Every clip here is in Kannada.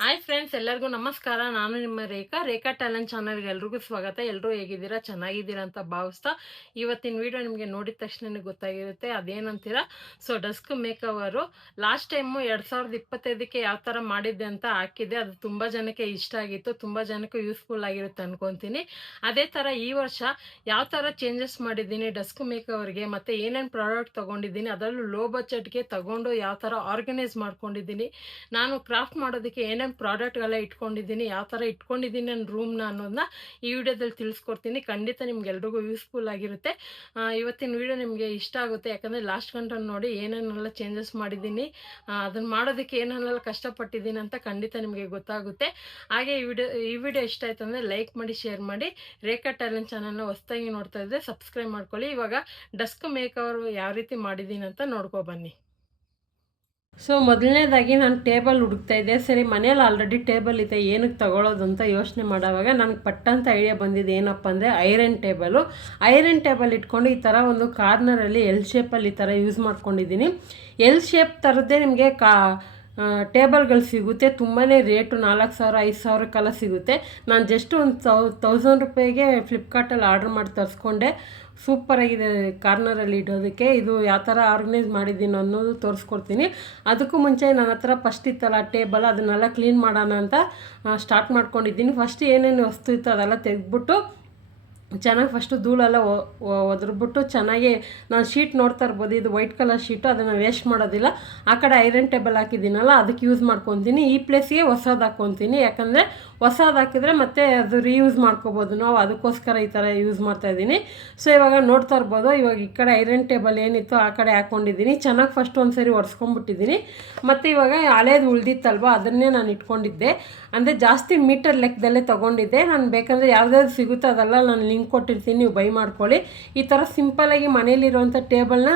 ಹಾಯ್ ಫ್ರೆಂಡ್ಸ್, ಎಲ್ಲರಿಗೂ ನಮಸ್ಕಾರ. ನಾನು ನಿಮ್ಮ ರೇಖಾ ಟ್ಯಾಲೆಂಟ್ ಚಾನಲ್ಗೆ ಎಲ್ರಿಗೂ ಸ್ವಾಗತ. ಎಲ್ಲರೂ ಹೇಗಿದ್ದೀರಾ? ಚೆನ್ನಾಗಿದ್ದೀರಾ ಅಂತ ಭಾವಿಸ್ತಾ ಇವತ್ತಿನ ವಿಡಿಯೋ ನಿಮಗೆ ನೋಡಿದ ತಕ್ಷಣ ಗೊತ್ತಾಗಿರುತ್ತೆ ಅದೇನಂತೀರಾ. ಸೊ ಡಸ್ಕ್ ಮೇಕವರು ಲಾಸ್ಟ್ ಟೈಮು 2025ಕ್ಕೆ ಯಾವ ಥರ ಮಾಡಿದ್ದೆ ಅಂತ ಹಾಕಿದ್ದೆ. ಅದು ತುಂಬ ಜನಕ್ಕೆ ಇಷ್ಟ ಆಗಿತ್ತು, ತುಂಬ ಜನಕ್ಕೆ ಯೂಸ್ಫುಲ್ ಆಗಿರುತ್ತೆ ಅನ್ಕೊತೀನಿ. ಅದೇ ಥರ ಈ ವರ್ಷ ಯಾವ ಥರ ಚೇಂಜಸ್ ಮಾಡಿದ್ದೀನಿ ಡಸ್ಕ್ ಮೇಕವರ್ಗೆ, ಮತ್ತು ಏನೇನು ಪ್ರಾಡಕ್ಟ್ ತೊಗೊಂಡಿದ್ದೀನಿ, ಅದರಲ್ಲೂ ಲೋ ಬಜೆಟ್ಗೆ ತಗೊಂಡು ಯಾವ ಥರ ಆರ್ಗನೈಸ್ ಮಾಡ್ಕೊಂಡಿದ್ದೀನಿ, ನಾನು ಕ್ರಾಫ್ಟ್ ಮಾಡೋದಕ್ಕೆ ಏನೇನು ಪ್ರಾಡಕ್ಟ್ಗೆಲ್ಲ ಇಟ್ಕೊಂಡಿದ್ದೀನಿ, ಯಾವ ಥರ ಇಟ್ಕೊಂಡಿದ್ದೀನಿ ನನ್ನ ರೂಮ್ನ ಅನ್ನೋದನ್ನ ಈ ವಿಡಿಯೋದಲ್ಲಿ ತಿಳಿಸ್ಕೊಡ್ತೀನಿ. ಖಂಡಿತ ನಿಮ್ಗೆಲ್ರಿಗೂ ಯೂಸ್ಫುಲ್ ಆಗಿರುತ್ತೆ. ಇವತ್ತಿನ ವಿಡಿಯೋ ನಿಮಗೆ ಇಷ್ಟ ಆಗುತ್ತೆ, ಯಾಕಂದರೆ ಲಾಸ್ಟ್ ಗಂಟೆ ನೋಡಿ ಏನೇನೆಲ್ಲ ಚೇಂಜಸ್ ಮಾಡಿದ್ದೀನಿ, ಅದನ್ನು ಮಾಡೋದಕ್ಕೆ ಏನೇನೆಲ್ಲ ಕಷ್ಟಪಟ್ಟಿದ್ದೀನಿ ಅಂತ ಖಂಡಿತ ನಿಮಗೆ ಗೊತ್ತಾಗುತ್ತೆ. ಹಾಗೆ ಈ ವಿಡಿಯೋ ಇಷ್ಟ ಆಯ್ತು ಅಂದರೆ ಲೈಕ್ ಮಾಡಿ, ಶೇರ್ ಮಾಡಿ. ರೇಖಾ ಟ್ಯಾಲೆಂಟ್ ಚಾನಲ್ನ ಹೊಸದಾಗಿ ನೋಡ್ತಾ ಇದ್ದರೆ ಸಬ್ಸ್ಕ್ರೈಬ್ ಮಾಡ್ಕೊಳ್ಳಿ. ಇವಾಗ ಡಸ್ಕ್ ಮೇಕರ್ ಯಾವ ರೀತಿ ಮಾಡಿದ್ದೀನಿ ಅಂತ ನೋಡ್ಕೊ ಬನ್ನಿ. ಸೊ ಮೊದಲನೇದಾಗಿ ನಾನು ಟೇಬಲ್ ಹುಡುಕ್ತಾ ಇದ್ದೆ. ಸರಿ, ಮನೇಲಿ ಆಲ್ರೆಡಿ ಟೇಬಲ್ ಇದೆ, ಏನಕ್ಕೆ ತಗೊಳ್ಳೋದು ಅಂತ ಯೋಚನೆ ಮಾಡೋವಾಗ ನನಗೆ ಪಟ್ಟಂತ ಐಡಿಯಾ ಬಂದಿದ್ದು ಏನಪ್ಪ ಅಂದರೆ ಐರನ್ ಟೇಬಲ್ ಇಟ್ಕೊಂಡು ಈ ಥರ ಒಂದು ಕಾರ್ನರಲ್ಲಿ ಎಲ್ ಶೇಪಲ್ಲಿ ಈ ಥರ ಯೂಸ್ ಮಾಡ್ಕೊಂಡಿದ್ದೀನಿ. ಎಲ್ ಶೇಪ್ ಥರದ್ದೇ ನಿಮಗೆ ಟೇಬಲ್ಗಳು ಸಿಗುತ್ತೆ. ತುಂಬಾ ರೇಟು 4,000 5,000ಕ್ಕೆಲ್ಲ ಸಿಗುತ್ತೆ. ನಾನು ಜಸ್ಟ್ ಒಂದು 1000 ರೂಪಾಯಿಗೆ ಫ್ಲಿಪ್ಕಾರ್ಟಲ್ಲಿ ಆರ್ಡ್ರ್ ಮಾಡಿ ತರಿಸ್ಕೊಂಡೆ. ಸೂಪರಾಗಿದೆ ಕಾರ್ನರಲ್ಲಿ ಇಡೋದಕ್ಕೆ. ಇದು ಯಾವ ಥರ ಆರ್ಗನೈಸ್ ಮಾಡಿದ್ದೀನಿ ಅನ್ನೋದು ತೋರಿಸ್ಕೊಡ್ತೀನಿ. ಅದಕ್ಕೂ ಮುಂಚೆ ನನ್ನ ಹತ್ರ ಫಸ್ಟ್ ಇತ್ತಲ್ಲ ಟೇಬಲ್, ಅದನ್ನೆಲ್ಲ ಕ್ಲೀನ್ ಮಾಡೋಣ ಅಂತ ಸ್ಟಾರ್ಟ್ ಮಾಡ್ಕೊಂಡಿದ್ದೀನಿ. ಫಸ್ಟ್ ಏನೇನು ವಸ್ತು ಇತ್ತು ಅದೆಲ್ಲ ತೆಗೆದ್ಬಿಟ್ಟು ಚೆನ್ನಾಗಿ ಫಸ್ಟು ಧೂಳೆಲ್ಲ ಒದ್ರಬಿಟ್ಟು ಚೆನ್ನಾಗಿ, ನಾನು ಶೀಟ್ ನೋಡ್ತಾ ಇರ್ಬೋದು, ಇದು ವೈಟ್ ಕಲರ್ ಶೀಟು, ಅದನ್ನು ವೇಸ್ಟ್ ಮಾಡೋದಿಲ್ಲ. ಆ ಕಡೆ ಐರನ್ ಟೇಬಲ್ ಹಾಕಿದ್ದೀನಲ್ಲ ಅದಕ್ಕೆ ಯೂಸ್ ಮಾಡ್ಕೊತೀನಿ. ಈ ಪ್ಲೇಸಿಗೆ ಹೊಸದು ಹಾಕ್ಕೊತೀನಿ, ಯಾಕಂದರೆ ಹೊಸದು ಹಾಕಿದರೆ ಮತ್ತೆ ಅದು ರೀಯೂಸ್ ಮಾಡ್ಕೋಬೋದು ನಾವು, ಅದಕ್ಕೋಸ್ಕರ ಈ ಥರ ಯೂಸ್ ಮಾಡ್ತಾಯಿದ್ದೀನಿ. ಸೊ ಇವಾಗ ನೋಡ್ತಾ ಇರ್ಬೋದು, ಇವಾಗ ಈ ಕಡೆ ಐರನ್ ಟೇಬಲ್ ಏನಿತ್ತು ಆ ಕಡೆ ಹಾಕ್ಕೊಂಡಿದ್ದೀನಿ. ಚೆನ್ನಾಗಿ ಫಸ್ಟ್ ಒಂದು ಸರಿ ಒರೆಸ್ಕೊಂಡ್ಬಿಟ್ಟಿದ್ದೀನಿ. ಮತ್ತು ಇವಾಗ ಹಳೇದು ಉಳ್ದಿತ್ತಲ್ವ ಅದನ್ನೇ ನಾನು ಇಟ್ಕೊಂಡಿದ್ದೆ. ಅಂದರೆ ಜಾಸ್ತಿ ಮೀಟರ್ ಲೆಕ್ಕದಲ್ಲೇ ತೊಗೊಂಡಿದ್ದೆ. ನಾನು ಬೇಕಂದರೆ ಯಾವುದಾದ್ರು ಸಿಗುತ್ತೋ ಅದೆಲ್ಲ ನಾನು ಲಿಂಕ್ ಕೊಟ್ಟಿರ್ತೀನಿ, ನೀವು ಬೈ ಮಾಡ್ಕೊಳ್ಳಿ. ಈ ಥರ ಸಿಂಪಲಾಗಿ ಮನೇಲಿರುವಂಥ ಟೇಬಲ್ನ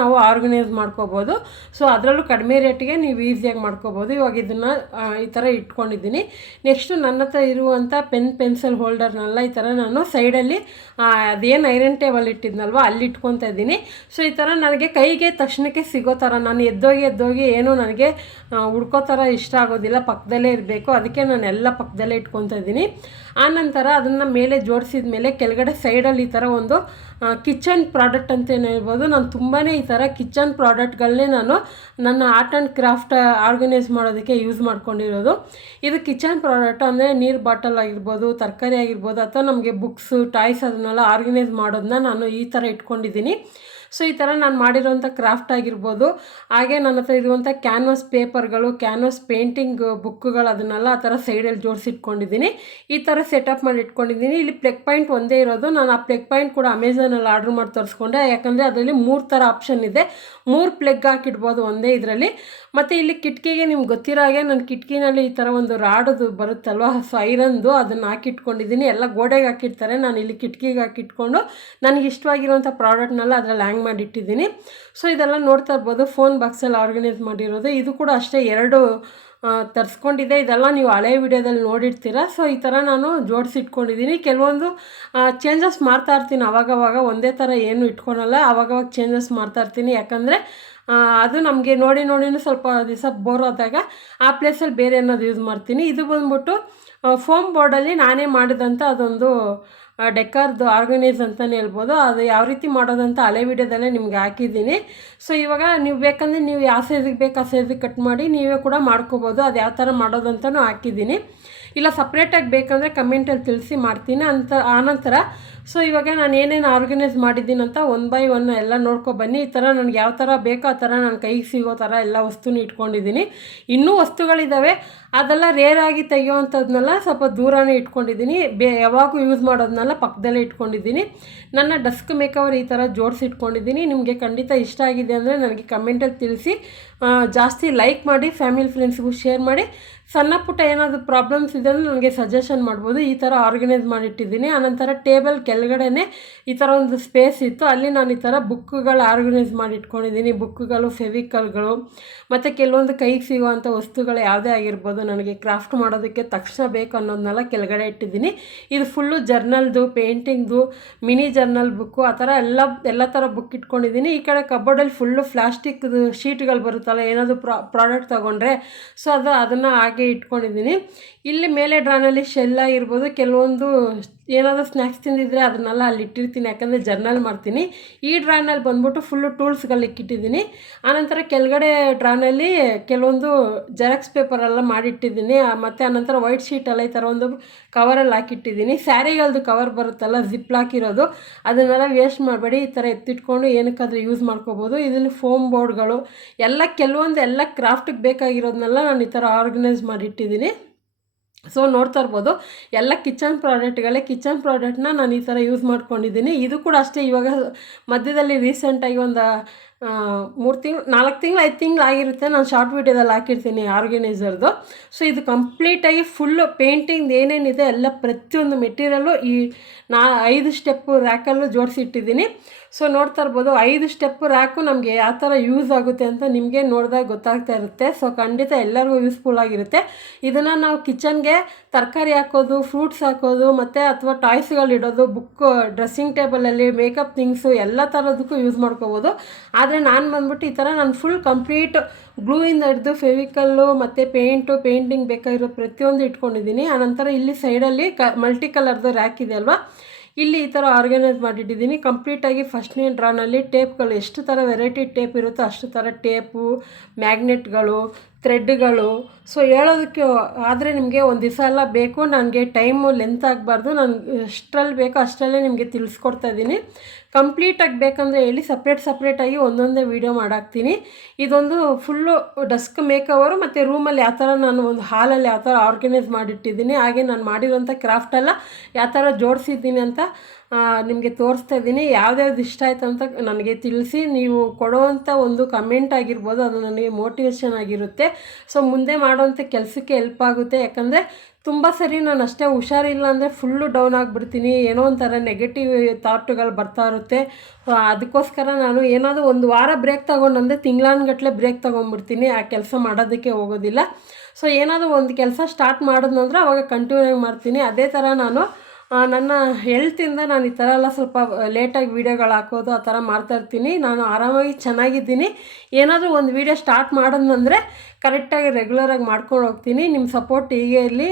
ನಾವು ಆರ್ಗನೈಸ್ ಮಾಡ್ಕೋಬೋದು. ಸೊ ಅದರಲ್ಲೂ ಕಡಿಮೆ ರೇಟಿಗೆ ನೀವು ಈಸಿಯಾಗಿ ಮಾಡ್ಕೋಬೋದು. ಇವಾಗ ಇದನ್ನು ಈ ಥರ ಇಟ್ಕೊಂಡಿದ್ದೀನಿ. ನೆಕ್ಸ್ಟು ನನ್ನ ಹತ್ರ ಇರುವಂಥ ಪೆನ್ಸಿಲ್ ಹೋಲ್ಡರ್ನೆಲ್ಲ ಈ ಥರ ನಾನು ಸೈಡಲ್ಲಿ ಅದೇನು ಐರನ್ ಟೇಬಲ್ ಇಟ್ಟಿದ್ನಲ್ವ ಅಲ್ಲಿ ಇಟ್ಕೊತಾ ಇದ್ದೀನಿ. ಸೊ ಈ ಥರ ನನಗೆ ಕೈಗೆ ತಕ್ಷಣಕ್ಕೆ ಸಿಗೋ ಥರ, ನಾನು ಎದ್ದೋಗಿ ಏನೂ ನನಗೆ ಹುಡ್ಕೋ ಥರ ಇಷ್ಟ ಆಗೋದಿಲ್ಲ, ಪಕ್ಕದಲ್ಲೇ ಇರಬೇಕು. ಅದಕ್ಕೆ ನಾನು ಎಲ್ಲ ಪಕ್ಕದಲ್ಲೇ ಇಟ್ಕೊತಾ ಇದ್ದೀನಿ. ಆನಂತರ ಅದನ್ನು ಮೇಲೆ ಜೋಡಿಸಿದ ಮೇಲೆ ಕೆಳಗಡೆ ಸೈಡಲ್ಲಿ ಈ ಥರ ಒಂದು ಕಿಚನ್ ಪ್ರಾಡಕ್ಟ್ ಅಂತಲೇ ಹೇಳ್ಬೋದು. ನಾನು ತುಂಬಾ ಈ ಥರ ಕಿಚನ್ ಪ್ರಾಡಕ್ಟ್ಗಳನ್ನೇ ನಾನು ನನ್ನ ಆರ್ಟ್ ಆ್ಯಂಡ್ ಕ್ರಾಫ್ಟ್ ಆರ್ಗನೈಸ್ ಮಾಡೋದಕ್ಕೆ ಯೂಸ್ ಮಾಡ್ಕೊಂಡಿರೋದು. ಇದು ಕಿಚನ್ ಪ್ರಾಡಕ್ಟ್ ಅಂದರೆ ನೀರು ಬಾಟಲ್ ಆಗಿರ್ಬೋದು, ತರಕಾರಿ ಆಗಿರ್ಬೋದು, ಅಥವಾ ನಮಗೆ ಬುಕ್ಸು, ಟಾಯ್ಸ್ ಅದನ್ನೆಲ್ಲ ಆರ್ಗನೈಸ್ ಮಾಡೋದನ್ನ ನಾನು ಈ ಥರ ಇಟ್ಕೊಂಡಿದ್ದೀನಿ. ಸೊ ಈ ಥರ ನಾನು ಮಾಡಿರೋಂಥ ಕ್ರಾಫ್ಟ್ ಆಗಿರ್ಬೋದು, ಹಾಗೆ ನನ್ನ ಹತ್ರ ಇರುವಂಥ ಕ್ಯಾನ್ವಾಸ್ ಪೇಪರ್ಗಳು, ಕ್ಯಾನ್ವಾಸ್ ಪೇಂಟಿಂಗ್ ಬುಕ್ಗಳು, ಅದನ್ನೆಲ್ಲ ಆ ಥರ ಸೈಡಲ್ಲಿ ಜೋಡಿಸಿಟ್ಕೊಂಡಿದ್ದೀನಿ. ಈ ಥರ ಸೆಟಪ್ ಮಾಡಿ ಇಟ್ಕೊಂಡಿದ್ದೀನಿ. ಇಲ್ಲಿ ಪ್ಲಗ್ ಪಾಯಿಂಟ್ ಒಂದೇ ಇರೋದು. ನಾನು ಆ ಪ್ಲಗ್ ಪಾಯಿಂಟ್ ಕೂಡ ಅಮೆಝಾನಲ್ಲಿ ಆರ್ಡ್ರ್ ಮಾಡಿ ತರಿಸ್ಕೊಂಡೆ, ಯಾಕಂದರೆ ಅದರಲ್ಲಿ 3 ಥರ ಆಪ್ಷನ್ ಇದೆ. 3 ಪ್ಲಗ್ ಹಾಕಿಡ್ಬೋದು ಒಂದೇ ಇದರಲ್ಲಿ. ಮತ್ತು ಇಲ್ಲಿ ಕಿಟಕಿಗೆ ನಿಮ್ಗೆ ಗೊತ್ತಿರೋ ಹಾಗೆ ನನ್ನ ಕಿಟಕಿನಲ್ಲಿ ಈ ಥರ ಒಂದು ರಾಡೋದು ಬರುತ್ತಲ್ವ, ಸೊ ಐರನ್ದು, ಅದನ್ನು ಹಾಕಿಟ್ಕೊಂಡಿದ್ದೀನಿ. ಎಲ್ಲ ಗೋಡೆಗೆ ಹಾಕಿರ್ತಾರೆ, ನಾನು ಇಲ್ಲಿ ಕಿಟಕಿಗೆ ಹಾಕಿಟ್ಕೊಂಡು ನನಗೆ ಇಷ್ಟವಾಗಿರುವಂಥ ಪ್ರಾಡಕ್ಟ್ನೆಲ್ಲ ಅದರಲ್ಲಿ ಹ್ಯಾಂಗ್ ಮಾಡಿಟ್ಟಿದ್ದೀನಿ. ಸೊ ಇದೆಲ್ಲ ನೋಡ್ತಾ ಇರ್ಬೋದು, ಫೋನ್ ಬಾಕ್ಸಲ್ಲಿ ಆರ್ಗನೈಸ್ ಮಾಡಿರೋದು. ಇದು ಕೂಡ ಅಷ್ಟೇ 2 ತರಿಸ್ಕೊಂಡಿದ್ದೆ. ಇದೆಲ್ಲ ನೀವು ಹಳೆ ವಿಡಿಯೋದಲ್ಲಿ ನೋಡಿರ್ತೀರ. ಸೊ ಈ ಥರ ನಾನು ಜೋಡಿಸಿಟ್ಕೊಂಡಿದ್ದೀನಿ. ಕೆಲವೊಂದು ಚೇಂಜಸ್ ಮಾಡ್ತಾಯಿರ್ತೀನಿ ಅವಾಗವಾಗ, ಒಂದೇ ಥರ ಏನು ಇಟ್ಕೊಳಲ್ಲ, ಅವಾಗವಾಗ ಚೇಂಜಸ್ ಮಾಡ್ತಾಯಿರ್ತೀನಿ. ಯಾಕಂದರೆ ಅದು ನಮಗೆ ನೋಡಿನೂ ಸ್ವಲ್ಪ ದಿವಸ ಬೋರ್ ಆದಾಗ ಆ ಪ್ಲೇಸಲ್ಲಿ ಬೇರೆ ಅನ್ನೋದು ಯೂಸ್ ಮಾಡ್ತೀನಿ. ಇದು ಬಂದ್ಬಿಟ್ಟು ಫೋಮ್ ಬೋರ್ಡಲ್ಲಿ ನಾನೇ ಮಾಡಿದಂಥ ಅದೊಂದು ಡೆಕ್ಕರ್ದು ಆರ್ಗನೈಸ್ ಅಂತಲೇ ಹೇಳ್ಬೋದು. ಅದು ಯಾವ ರೀತಿ ಮಾಡೋದಂತ ಹಳೆ ವಿಡಿಯೋದಲ್ಲೇ ನಿಮ್ಗೆ ಹಾಕಿದ್ದೀನಿ. ಸೊ ಇವಾಗ ನೀವು ಬೇಕಂದರೆ ನೀವು ಯಾವ ಸೈಜಿಗೆ ಬೇಕು ಆ ಸೈಜಿಗೆ ಕಟ್ ಮಾಡಿ ನೀವೇ ಕೂಡ ಮಾಡ್ಕೋಬೋದು. ಅದು ಯಾವ ಥರ ಮಾಡೋದಂತಲೂ ಹಾಕಿದ್ದೀನಿ. ಇಲ್ಲ ಸಪ್ರೇಟಾಗಿ ಬೇಕಂದರೆ ಕಮೆಂಟಲ್ಲಿ ತಿಳಿಸಿ ಮಾಡ್ತೀನಿ ಆನಂತರ. ಸೊ ಇವಾಗ ನಾನು ಏನೇನು ಆರ್ಗನೈಸ್ ಮಾಡಿದ್ದೀನಿ ಅಂತ 1 ಬೈ 1 ಎಲ್ಲ ನೋಡ್ಕೊಬನ್ನಿ. ಈ ಥರ ನನಗೆ ಯಾವ ಥರ ಬೇಕೋ ಆ ಥರ ನನ್ನ ಕೈಗೆ ಸಿಗೋ ಥರ ಎಲ್ಲ ವಸ್ತುನ ಇಟ್ಕೊಂಡಿದ್ದೀನಿ. ಇನ್ನೂ ವಸ್ತುಗಳಿದ್ದಾವೆ, ಅದೆಲ್ಲ ರೇರಾಗಿ ತೆಗೆಯೋವಂಥದ್ದನ್ನೆಲ್ಲ ಸ್ವಲ್ಪ ದೂರನೇ ಇಟ್ಕೊಂಡಿದ್ದೀನಿ. ಯಾವಾಗೂ ಯೂಸ್ ಮಾಡೋದನ್ನೆಲ್ಲ ಪಕ್ಕದಲ್ಲೇ ಇಟ್ಕೊಂಡಿದ್ದೀನಿ. ನನ್ನ ಡಸ್ಕ್ ಮೇಕವರ್ ಈ ಥರ ಜೋಡಿಸಿಟ್ಕೊಂಡಿದ್ದೀನಿ. ನಿಮಗೆ ಖಂಡಿತ ಇಷ್ಟ ಆಗಿದೆ ಅಂದರೆ ನನಗೆ ಕಮೆಂಟಲ್ಲಿ ತಿಳಿಸಿ. ಜಾಸ್ತಿ ಲೈಕ್ ಮಾಡಿ, ಫ್ಯಾಮಿಲಿ ಫ್ರೆಂಡ್ಸ್ಗೂ ಶೇರ್ ಮಾಡಿ. ಸಣ್ಣ ಪುಟ್ಟ ಏನಾದರೂ ಪ್ರಾಬ್ಲಮ್ಸ್ ಇದೆ ಅಂದರೆ ನನಗೆ ಸಜೆಷನ್ ಮಾಡ್ಬೋದು. ಈ ಥರ ಆರ್ಗನೈಸ್ ಮಾಡಿಟ್ಟಿದ್ದೀನಿ. ಆನಂತರ ಟೇಬಲ್ ಕೆಳಗಡೆನೇ ಈ ಥರ ಒಂದು ಸ್ಪೇಸ್ ಇತ್ತು, ಅಲ್ಲಿ ನಾನು ಈ ಥರ ಬುಕ್ಗಳು ಆರ್ಗನೈಸ್ ಮಾಡಿ ಇಟ್ಕೊಂಡಿದ್ದೀನಿ. ಬುಕ್ಗಳು, ಫೆವಿಕಲ್ಗಳು, ಮತ್ತು ಕೆಲವೊಂದು ಕೈಗೆ ಸಿಗುವಂಥ ವಸ್ತುಗಳು ಯಾವುದೇ ಆಗಿರ್ಬೋದು, ನನಗೆ ಕ್ರಾಫ್ಟ್ ಮಾಡೋದಕ್ಕೆ ತಕ್ಷಣ ಬೇಕು ಅನ್ನೋದನ್ನೆಲ್ಲ ಕೆಳಗಡೆ ಇಟ್ಟಿದ್ದೀನಿ. ಇದು ಫುಲ್ಲು ಜರ್ನಲ್ದು, ಪೇಂಟಿಂಗ್ದು, ಮಿನಿ ಜರ್ನಲ್ ಬುಕ್ಕು, ಆ ಥರ ಎಲ್ಲ ಥರ ಬುಕ್ ಇಟ್ಕೊಂಡಿದ್ದೀನಿ. ಈ ಕಡೆ ಕಬೋರ್ಡಲ್ಲಿ ಫುಲ್ಲು ಪ್ಲಾಸ್ಟಿಕ್ದು ಶೀಟ್ಗಳು ಬರುತ್ತಲ್ಲ ಏನಾದರೂ ಪ್ರಾಡಕ್ಟ್ ತೊಗೊಂಡ್ರೆ, ಸೊ ಅದನ್ನು ಹಾಕಿ ಹಾಗೆ ಇಟ್ಕೊಂಡಿದ್ದೀನಿ. ಇಲ್ಲಿ ಮೇಲೆ ಡ್ರಾನಲ್ಲಿ ಶೆಲ್ ಆಗಿರ್ಬೋದು, ಕೆಲವೊಂದು ಏನಾದರೂ ಸ್ನ್ಯಾಕ್ಸ್ ತಿಂದಿದ್ರೆ ಅದನ್ನೆಲ್ಲ ಅಲ್ಲಿ ಇಟ್ಟಿರ್ತೀನಿ, ಯಾಕಂದರೆ ಜರ್ನಲ್ ಮಾಡ್ತೀನಿ. ಈ ಡ್ರಾನಲ್ಲಿ ಬಂದ್ಬಿಟ್ಟು ಫುಲ್ಲು ಟೂಲ್ಸ್ಗಳು ಇಕ್ಕಿಟ್ಟಿದ್ದೀನಿ. ಆನಂತರ ಕೆಳಗಡೆ ಡ್ರಾನಲ್ಲಿ ಕೆಲವೊಂದು ಜೆರಾಕ್ಸ್ ಪೇಪರೆಲ್ಲ ಮಾಡಿಟ್ಟಿದ್ದೀನಿ. ಮತ್ತು ಆನಂತರ ವೈಟ್ ಶೀಟೆಲ್ಲ ಈ ಥರ ಒಂದು ಕವರಲ್ಲಿ ಹಾಕಿಟ್ಟಿದ್ದೀನಿ. ಸ್ಯಾರಿಗಳದ್ದು ಕವರ್ ಬರುತ್ತಲ್ಲ ಜಿಪ್ ಹಾಕಿರೋದು, ಅದನ್ನೆಲ್ಲ ವೇಸ್ಟ್ ಮಾಡಬೇಡಿ, ಈ ಥರ ಎತ್ತಿಟ್ಕೊಂಡು ಏನಕ್ಕಾದರೂ ಯೂಸ್ ಮಾಡ್ಕೋಬೋದು. ಇದರಲ್ಲಿ ಫೋಮ್ ಬೋರ್ಡ್ಗಳು ಎಲ್ಲ ಕೆಲವೊಂದು ಎಲ್ಲ ಕ್ರಾಫ್ಟಿಗೆ ಬೇಕಾಗಿರೋದನ್ನೆಲ್ಲ ನಾನು ಈ ಥರ ಆರ್ಗನೈಸ್ ಮಾಡಿಟ್ಟಿದ್ದೀನಿ. ಸೊ ನೋಡ್ತಾ ಇರ್ಬೋದು ಎಲ್ಲ ಕಿಚನ್ ಪ್ರಾಡಕ್ಟ್ನ ನಾನು ಈ ಥರ ಯೂಸ್ ಮಾಡ್ಕೊಂಡಿದ್ದೀನಿ. ಇದು ಕೂಡ ಅಷ್ಟೇ, ಇವಾಗ ಮಧ್ಯದಲ್ಲಿ ರೀಸೆಂಟಾಗಿ ಒಂದು 3 ತಿಂಗಳು 4 ತಿಂಗಳು 5 ತಿಂಗಳು ಆಗಿರುತ್ತೆ, ನಾನು ಶಾರ್ಟ್ ವೀಡಿಯೋದಲ್ಲಿ ಹಾಕಿರ್ತೀನಿ ಆರ್ಗನೈಸರ್ದು. ಸೊ ಇದು ಕಂಪ್ಲೀಟಾಗಿ ಫುಲ್ಲು ಪೇಂಟಿಂಗ್ ಏನೇನಿದೆ ಎಲ್ಲ ಪ್ರತಿಯೊಂದು ಮೆಟೀರಿಯಲ್ಲು ಈ 5 ಸ್ಟೆಪ್ಪು ರ್ಯಾಕಲ್ಲೂ ಜೋಡಿಸಿಟ್ಟಿದ್ದೀನಿ. ಸೊ ನೋಡ್ತಾ ಇರ್ಬೋದು 5 ಸ್ಟೆಪ್ ರ್ಯಾಕು ನಮಗೆ ಯಾವ ಥರ ಯೂಸ್ ಆಗುತ್ತೆ ಅಂತ ನಿಮಗೆ ನೋಡಿದಾಗ ಗೊತ್ತಾಗ್ತಾ ಇರುತ್ತೆ. ಸೊ ಖಂಡಿತ ಎಲ್ಲರಿಗೂ ಯೂಸ್ಫುಲ್ ಆಗಿರುತ್ತೆ. ಇದನ್ನು ನಾವು ಕಿಚನ್ಗೆ ತರಕಾರಿ ಹಾಕೋದು, ಫ್ರೂಟ್ಸ್ ಹಾಕೋದು, ಮತ್ತು ಅಥವಾ ಟಾಯ್ಸ್ಗಳಿಡೋದು, ಬುಕ್ಕು, ಡ್ರೆಸ್ಸಿಂಗ್ ಟೇಬಲಲ್ಲಿ ಮೇಕಪ್ ಥಿಂಗ್ಸು ಎಲ್ಲ ಥರದಕ್ಕೂ ಯೂಸ್ ಮಾಡ್ಕೋಬೋದು. ಆದರೆ ನಾನು ಬಂದ್ಬಿಟ್ಟು ಈ ಥರ ನಾನು ಫುಲ್ ಕಂಪ್ಲೀಟ್ ಗ್ಲೂಯಿಂದ ಹಿಡಿದು ಫೆವಿಕಲ್ಲು ಮತ್ತು ಪೇಂಟಿಂಗ್ ಬೇಕಾಗಿರೋ ಪ್ರತಿಯೊಂದು ಇಟ್ಕೊಂಡಿದ್ದೀನಿ. ಆನಂತರ ಇಲ್ಲಿ ಸೈಡಲ್ಲಿ ಮಲ್ಟಿ ಕಲರ್ದು ರ್ಯಾಕ್ ಇದೆ ಅಲ್ವಾ, ಇಲ್ಲಿ ಈ ಥರ ಆರ್ಗನೈಸ್ ಮಾಡಿಟ್ಟಿದ್ದೀನಿ. ಕಂಪ್ಲೀಟಾಗಿ ಫಸ್ಟ್ನೇ ಡ್ರಾನಲ್ಲಿ ಟೇಪ್ಗಳು ಎಷ್ಟು ಥರ ವೆರೈಟಿ ಟೇಪ್ ಇರುತ್ತೋ ಅಷ್ಟು ಥರ ಟೇಪು, ಮ್ಯಾಗ್ನೆಟ್ಗಳು, ಥ್ರೆಡ್ಗಳು. ಸೊ ಹೇಳೋದಕ್ಕೆ ಆದರೆ ನಿಮಗೆ ಒಂದು ದಿವಸ ಎಲ್ಲ ಬೇಕು, ನನಗೆ ಟೈಮು ಲೆಂತ್ ಆಗಬಾರ್ದು, ನಾನು ಎಷ್ಟರಲ್ಲಿ ಬೇಕೋ ಅಷ್ಟರಲ್ಲೇ ನಿಮಗೆ ತಿಳಿಸ್ಕೊಡ್ತಾ ಇದ್ದೀನಿ. ಕಂಪ್ಲೀಟಾಗಿ ಬೇಕಂದರೆ ಹೇಳಿ ಸಪ್ರೇಟಾಗಿ ಒಂದೊಂದೇ ವೀಡಿಯೋ ಮಾಡಾಕ್ತೀನಿ. ಇದೊಂದು ಫುಲ್ಲು ಡೆಸ್ಕ್ ಮೇಕವರು ಮತ್ತು ರೂಮಲ್ಲಿ ಯಾವ ಥರ ನಾನು ಒಂದು ಹಾಲಲ್ಲಿ ಯಾವ ಥರ ಆರ್ಗನೈಸ್ ಮಾಡಿಟ್ಟಿದ್ದೀನಿ, ಹಾಗೆ ನಾನು ಮಾಡಿರೋಂಥ ಕ್ರಾಫ್ಟೆಲ್ಲ ಯಾವ ಥರ ಜೋಡಿಸಿದ್ದೀನಿ ಅಂತ ನಿಮಗೆ ತೋರಿಸ್ತಾ ಇದ್ದೀನಿ. ಯಾವ್ದ್ಯಾವ್ದು ಇಷ್ಟ ಆಯಿತು ಅಂತ ನನಗೆ ತಿಳಿಸಿ. ನೀವು ಕೊಡುವಂಥ ಒಂದು ಕಮೆಂಟ್ ಆಗಿರ್ಬೋದು, ಅದು ನನಗೆ ಮೋಟಿವೇಶನ್ ಆಗಿರುತ್ತೆ. ಸೊ ಮುಂದೆ ಮಾಡೋವಂಥ ಕೆಲಸಕ್ಕೆ ಹೆಲ್ಪ್ ಆಗುತ್ತೆ. ಯಾಕಂದರೆ ತುಂಬ ಸರಿ ನಾನು ಅಷ್ಟೇ ಹುಷಾರಿಲ್ಲ ಅಂದರೆ ಫುಲ್ಲು ಡೌನ್ ಆಗಿಬಿಡ್ತೀನಿ, ಏನೋ ಒಂಥರ ನೆಗೆಟಿವ್ ಥಾಟ್ಗಳು ಬರ್ತಾ ಇರುತ್ತೆ. ಅದಕ್ಕೋಸ್ಕರ ನಾನು ಏನಾದರೂ ಒಂದು ವಾರ ಬ್ರೇಕ್ ತೊಗೊಂಡಂದರೆ ತಿಂಗಳಾನುಗಟ್ಟಲೆ ಬ್ರೇಕ್ ತೊಗೊಂಡ್ಬಿಡ್ತೀನಿ, ಆ ಕೆಲಸ ಮಾಡೋದಕ್ಕೆ ಹೋಗೋದಿಲ್ಲ. ಸೊ ಏನಾದರೂ ಒಂದು ಕೆಲಸ ಸ್ಟಾರ್ಟ್ ಮಾಡಿದ್ನಂದ್ರೆ ಅವಾಗ ಕಂಟಿನ್ಯೂ ಮಾಡ್ತೀನಿ. ಅದೇ ಥರ ನಾನು ನನ್ನ ಹೆಲ್ತಿಂದ ನಾನು ಈ ಥರ ಎಲ್ಲ ಸ್ವಲ್ಪ ಲೇಟಾಗಿ ವೀಡಿಯೋಗಳು ಹಾಕೋದು ಆ ಥರ ಮಾಡ್ತಾಯಿರ್ತೀನಿ. ನಾನು ಆರಾಮಾಗಿ ಚೆನ್ನಾಗಿದ್ದೀನಿ. ಏನಾದರೂ ಒಂದು ವೀಡಿಯೋ ಸ್ಟಾರ್ಟ್ ಮಾಡೋದಂದರೆ ಕರೆಕ್ಟಾಗಿ ರೆಗ್ಯುಲರಾಗಿ ಮಾಡ್ಕೊಂಡು ಹೋಗ್ತೀನಿ. ನಿಮ್ಮ ಸಪೋರ್ಟ್ ಹೀಗೆ ಇರಲಿ.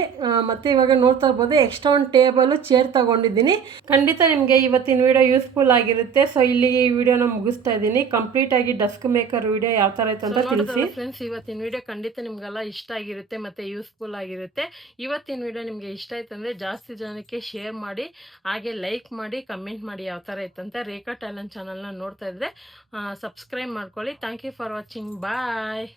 ಮತ್ತು ಇವಾಗ ನೋಡ್ತಾ ಇರ್ಬೋದು ಎಕ್ಸ್ಟ್ರಾ ಒಂದು ಟೇಬಲು ಚೇರ್ ತೊಗೊಂಡಿದ್ದೀನಿ. ಖಂಡಿತ ನಿಮಗೆ ಇವತ್ತಿನ ವೀಡಿಯೋ ಯೂಸ್ಫುಲ್ ಆಗಿರುತ್ತೆ. ಸೊ ಇಲ್ಲಿಗೆ ಈ ವಿಡಿಯೋನ ಮುಗಿಸ್ತಾ ಇದ್ದೀನಿ. ಕಂಪ್ಲೀಟಾಗಿ ಡೆಸ್ಕ್ ಮೇಕರ್ ವೀಡಿಯೋ ಯಾವ ಥರ ಆಯಿತು ಅಂತ ತಿಳಿಸಿ ಫ್ರೆಂಡ್ಸ್. ಇವತ್ತಿನ ವೀಡಿಯೋ ಖಂಡಿತ ನಿಮಗೆಲ್ಲ ಇಷ್ಟ ಆಗಿರುತ್ತೆ ಮತ್ತು ಯೂಸ್ಫುಲ್ ಆಗಿರುತ್ತೆ. ಇವತ್ತಿನ ವೀಡಿಯೋ ನಿಮಗೆ ಇಷ್ಟ ಆಯ್ತು ಅಂದರೆ ಜಾಸ್ತಿ ಜನಕ್ಕೆ ಶೇರ್ ಮಾಡಿ, ಹಾಗೆ ಲೈಕ್ ಮಾಡಿ, ಕಮೆಂಟ್ ಮಾಡಿ ಯಾವ ಥರ ಇತ್ತಂತ. ರೇಖಾ ಟ್ಯಾಲೆಂಟ್ ಚಾನಲ್ನ ನೋಡ್ತಾ ಇದ್ದರೆ ಸಬ್ಸ್ಕ್ರೈಬ್ ಮಾಡ್ಕೊಳ್ಳಿ. Thank you for watching. Bye.